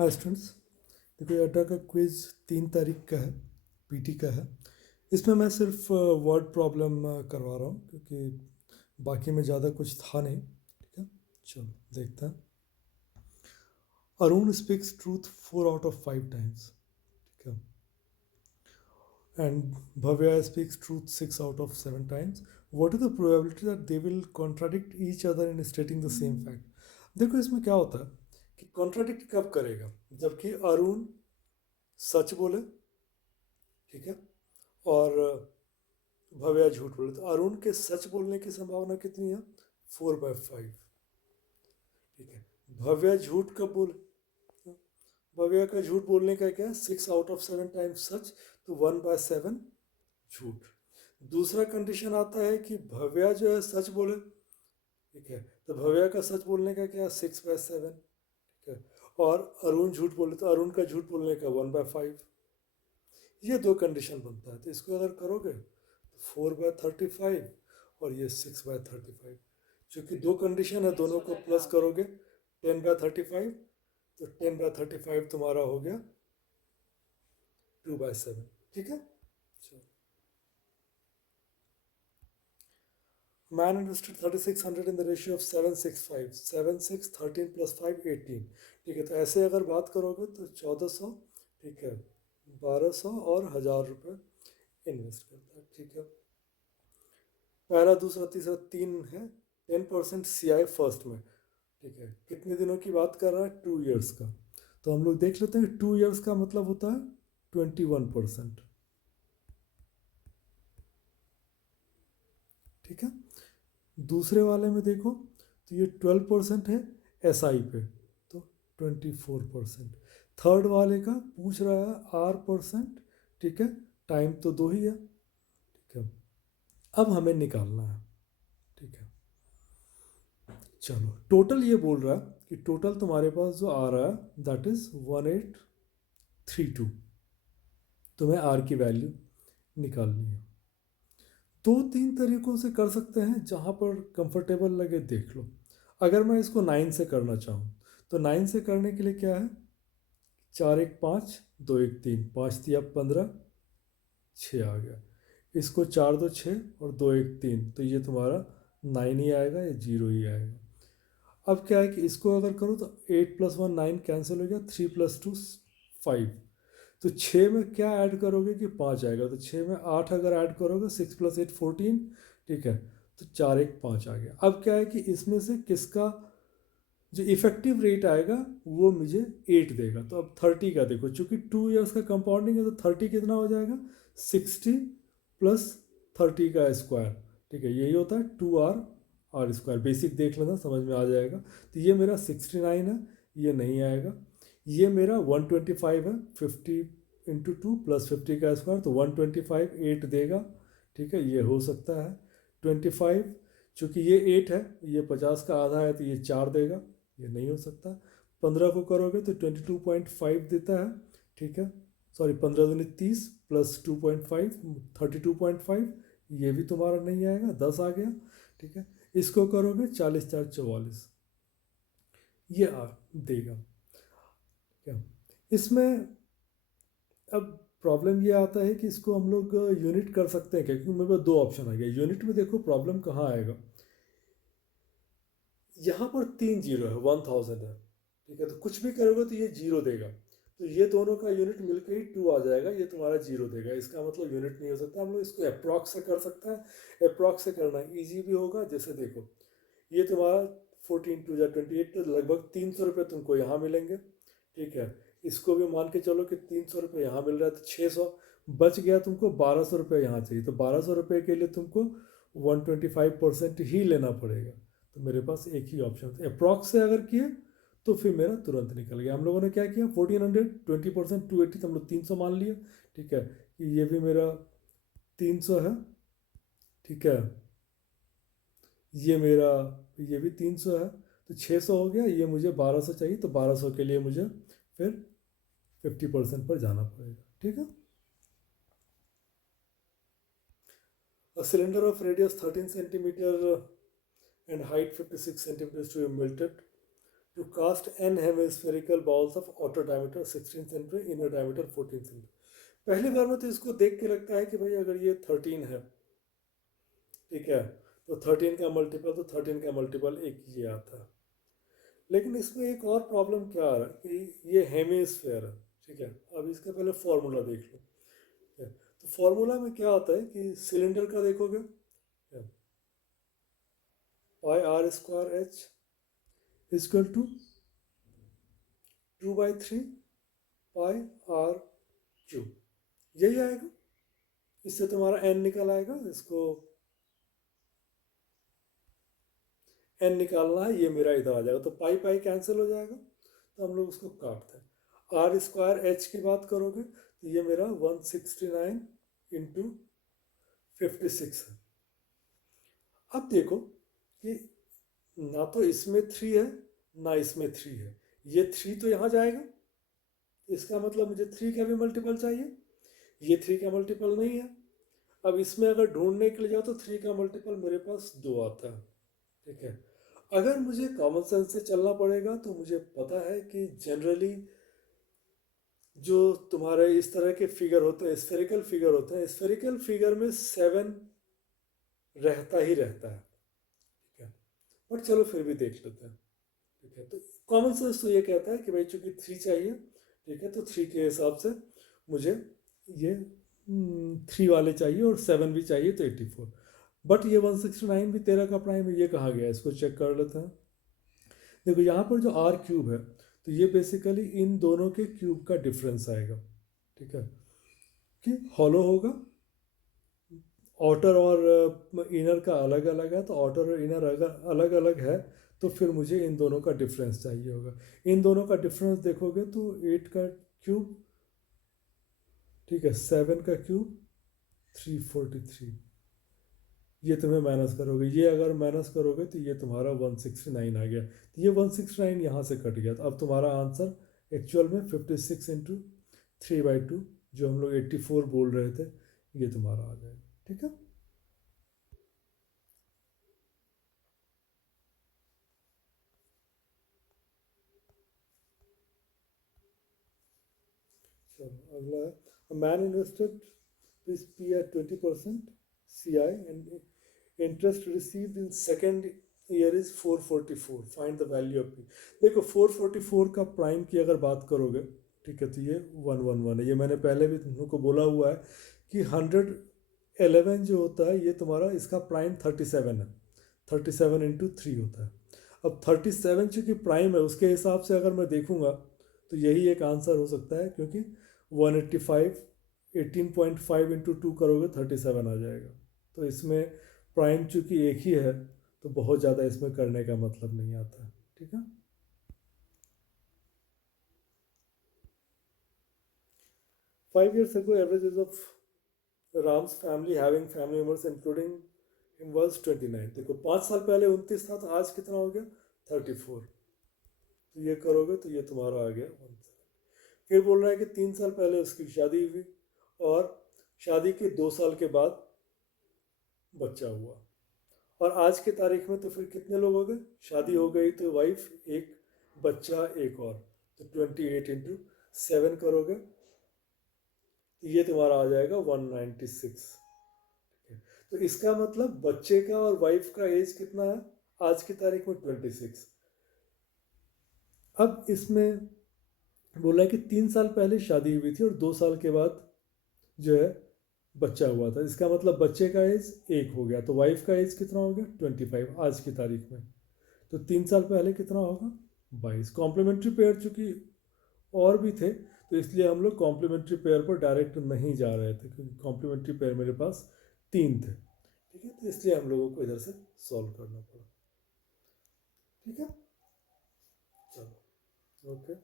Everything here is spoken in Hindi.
Hi students. देखो ये अड्डा का क्विज 3 तारीख का है, पीटी का है। इसमें मैं सिर्फ वर्ड प्रॉब्लम करवा रहा हूँ क्योंकि बाकी में ज़्यादा कुछ था नहीं। ठीक है, चलो देखते हैं। Arun speaks truth 4 out of 5 times। ठीक है, and Bhavya speaks truth 6 out of 7 times। What is the probability that they will contradict each other in stating the same fact. देखो इसमें क्या होता है कि कॉन्ट्राडिक्ट कब करेगा, जबकि अरुण सच बोले, ठीक है, और भव्या झूठ बोले। तो अरुण के सच बोलने की संभावना कितनी है? 4/5। ठीक है, भव्या झूठ कब बोले? भव्या का झूठ बोलने का क्या है? 6 out of 7 टाइम्स सच, तो 1/7 झूठ। दूसरा कंडीशन आता है कि भव्या जो है सच बोले, ठीक है, तो भव्या का सच बोलने का क्या है? 6/7। ठीक है, और अरुण झूठ बोले तो अरुण का झूठ बोलने का 1/5। ये दो कंडीशन बनता है, तो इसको अगर करोगे तो 4/35 और ये 6/35। चूँकि दो कंडीशन है, दोनों को प्लस करोगे 10/35, तो 10/35 तुम्हारा हो गया 2/7। ठीक है, man invested 3600 in the ratio of 765, 7 6 13 + 5 18। ठीक है, तो ऐसे अगर बात करोगे तो 1400, ठीक है, 1200 और 1000 रुपये इन्वेस्ट करता है। ठीक है, पहला दूसरा तीसरा 3 है। 10% CI फर्स्ट में। ठीक है, कितने दिनों की बात कर रहा है? 2 इयर्स का। तो हम लोग देख लेते हैं 2 इयर्स का मतलब होता है 21%। ठीक है, दूसरे वाले में देखो तो ये 12% है SI पे, तो 24%। थर्ड वाले का पूछ रहा है R%। ठीक है, टाइम तो 2 ही है। ठीक है, अब हमें निकालना है। ठीक है, चलो टोटल ये बोल रहा है कि टोटल तुम्हारे पास जो आ रहा है दैट इज 1832। तुम्हें आर की वैल्यू निकालनी है। 2 3 तरीकों से कर सकते हैं, जहाँ पर कंफर्टेबल लगे देख लो। अगर मैं इसको 9 से करना चाहूँ तो 9 से करने के लिए क्या है? 4 1 5, 2 1 3, 5 3 15, 6 आ गया। इसको 4 2 6 और 2 1 3, तो ये तुम्हारा 9 ही आएगा या 0 ही आएगा। अब क्या है कि इसको अगर करो तो 8 + 1 9 कैंसिल हो गया, 3 + 2 5। तो 6 में क्या ऐड करोगे कि 5 आएगा, तो 6 में 8 अगर ऐड करोगे, 6 + 8 14। ठीक है, तो 4 1 5 आ गया। अब क्या है कि इसमें से किसका जो इफेक्टिव रेट आएगा वो मुझे 8 देगा। तो अब 30 का देखो, चूंकि 2 इयर्स का कंपाउंडिंग है तो 30 कितना हो जाएगा? 60 + 30 का स्क्वायर। ठीक है, यही होता है 2R² बेसिक देख लेना, समझ में आ जाएगा। तो ये मेरा 69 है, ये नहीं आएगा। ये मेरा 125 है, 50 × 2 + 50 का स्क्वायर, तो 125 8 देगा। ठीक है, ये हो सकता है 25। चूँकि ये 8 है, ये 50 का आधा है, तो ये 4 देगा। ये नहीं हो सकता। 15 को करोगे तो 22.5 देता है। ठीक है, सॉरी 15 दूनी 30 + 2.5 32.5, ये भी तुम्हारा नहीं आएगा, 10 आ गया। ठीक है, इसको करोगे 40 4 44, ये देगा। क्या इसमें अब प्रॉब्लम ये आता है कि इसको हम लोग यूनिट कर सकते हैं क्या? क्योंकि मेरे पास दो ऑप्शन आ गया यूनिट में। देखो प्रॉब्लम कहाँ आएगा, यहाँ पर 3 जीरो है, 1000 है। ठीक है, तो कुछ भी करोगे तो ये 0 देगा। तो ये दोनों का यूनिट मिलकर ही 2 आ जाएगा, ये तुम्हारा 0 देगा। इसका मतलब यूनिट नहीं हो सकता। हम लोग इसको अप्रॉक्स से कर सकते हैं। अप्रॉक्स से करना ईजी भी होगा। जैसे देखो ये तुम्हारा 14 2 28, तो लगभग 300 रुपये तुमको यहाँ मिलेंगे। ठीक है, इसको भी मान के चलो कि 300 रुपये यहाँ मिल रहा है, तो 600 बच गया। तुमको 1200 रुपये यहाँ चाहिए, तो 1200 रुपये के लिए तुमको 125% ही लेना पड़ेगा। तो मेरे पास एक ही ऑप्शन था, अप्रॉक्स से अगर किए तो फिर मेरा तुरंत निकल गया। हम लोगों ने क्या किया, 1400 20% 280, तो हम लोग 300 मान लिए। ठीक है, कि ये भी मेरा 300 है। ठीक है, ये मेरा ये भी 300 है, तो 600 हो गया। ये मुझे 1200 चाहिए, तो 1200 के लिए मुझे फिर 50% पर जाना पड़ेगा। ठीक है, a cylinder of radius 13 centimeter and height 56 centimeters to be melted. To cast an hemispherical balls of outer diameter 16 centimetre, inner diameter 14 centimetre. पहली बार में तो इसको देख के लगता है कि भाई अगर ये 13 है, ठीक है, तो 13 का मल्टीपल, तो 13 का मल्टीपल एक ये आता है। लेकिन इसमें एक और प्रॉब्लम क्या आ रहा है कि ये हेमिस्फेयर है, ठीक है। अब इसका पहले फॉर्मूला देख लो, ठीक है। तो फॉर्मूला में क्या होता है कि सिलेंडर का देखोगे, pi r square h equal to 2/3 pi r cube, यही आएगा। इससे तुम्हारा एन निकल आएगा, इसको एन निकालना है, ये मेरा इधर आ जाएगा, तो पाई पाई कैंसिल हो जाएगा, तो हम लोग उसको काटते हैं। आर स्क्वायर एच की बात करोगे तो ये मेरा 169 इंटू 56 है। अब देखो कि ना तो इसमें 3 है ना इसमें 3 है, ये 3 तो यहाँ जाएगा, इसका मतलब मुझे 3 का भी मल्टीपल चाहिए, ये 3 का मल्टीपल नहीं है। अब इसमें अगर ढूंढने के लिए जाओ तो 3 का मल्टीपल मेरे पास 2 आता है, ठीक है। अगर मुझे कॉमन सेंस से चलना पड़ेगा तो मुझे पता है कि जनरली जो तुम्हारे इस तरह के फिगर होते हैं, स्फेरिकल फिगर होते हैं, स्फेरिकल फिगर में 7 रहता ही रहता है, ठीक है। बट चलो फिर भी देख लेते हैं, ठीक है। तो कॉमन सेंस तो ये कहता है कि भाई चूंकि 3 चाहिए, ठीक है, तो 3 के हिसाब से मुझे ये 3 वाले चाहिए और 7 भी चाहिए, तो 84। बट ये 169 भी 13 का प्राइम है, ये कहाँ गया, इसको चेक कर लेते हैं। देखो यहाँ पर जो आर क्यूब है, तो ये बेसिकली इन दोनों के क्यूब का डिफरेंस आएगा, ठीक है, कि हॉलो होगा, आउटर और इनर का अलग अलग है, तो आउटर और इनर अगर अलग अलग है तो फिर मुझे इन दोनों का डिफरेंस चाहिए होगा। इन दोनों का डिफरेंस देखोगे तो 8 का क्यूब, ठीक है, 7 का क्यूब 343, ये तुम्हें माइनस करोगे, ये अगर माइनस करोगे तो ये तुम्हारा 169 आ गया, तो ये 169 यहाँ से कट गया, तो अब तुम्हारा आंसर एक्चुअल में 56 इंटू 3/2, जो हम लोग 84 बोल रहे थे, ये तुम्हारा आ जाएगा, ठीक है। चलो अगला है, a man invested his P at 20% CI and interest received in second year is 444, find the value of P। देखो 444 का प्राइम की अगर बात करोगे, ठीक है, तो ये 111 है, ये मैंने पहले भी तुम लोग को बोला हुआ है कि 111 जो होता है ये तुम्हारा इसका प्राइम 37 है, 37 इंटू 3 होता है। अब 37 चूँकि प्राइम है, उसके हिसाब से अगर मैं देखूंगा तो यही एक आंसर हो सकता है, क्योंकि 185 18.5 इंटू 2 करोगे 37 आ जाएगा। तो इसमें प्राइम चूँकि एक ही है तो बहुत ज़्यादा इसमें करने का मतलब नहीं आता, ठीक है। 5 years ago average age of Ram's family having family members including him was 29। देखो 5 साल पहले 29 था, तो आज कितना हो गया 34, तो ये करोगे तो ये तुम्हारा आ गया 17। फिर बोल रहा है कि 3 साल पहले उसकी शादी हुई और शादी के 2 साल के बाद बच्चा हुआ, और आज की तारीख में तो फिर कितने लोग हो गए, शादी हो गई तो वाइफ एक, बच्चा एक और, तो 28 इंटू 7 करोगे तो ये तुम्हारा आ जाएगा 196। तो इसका मतलब बच्चे का और वाइफ का एज कितना है आज की तारीख में 26। अब इसमें बोला है कि 3 साल पहले शादी हुई थी और 2 साल के बाद जो है बच्चा हुआ था, इसका मतलब बच्चे का एज एक हो गया, तो वाइफ का एज कितना हो गया 25 आज की तारीख में। तो 3 साल पहले कितना होगा 22। कॉम्प्लीमेंट्री पेयर चूँकि और भी थे, तो इसलिए हम लोग कॉम्प्लीमेंट्री पेयर पर डायरेक्ट नहीं जा रहे थे, क्योंकि कॉम्प्लीमेंट्री पेयर मेरे पास 3 थे, ठीक है, तो इसलिए हम लोगों को इधर से सॉल्व करना पड़ा, ठीक है। चलो ओके।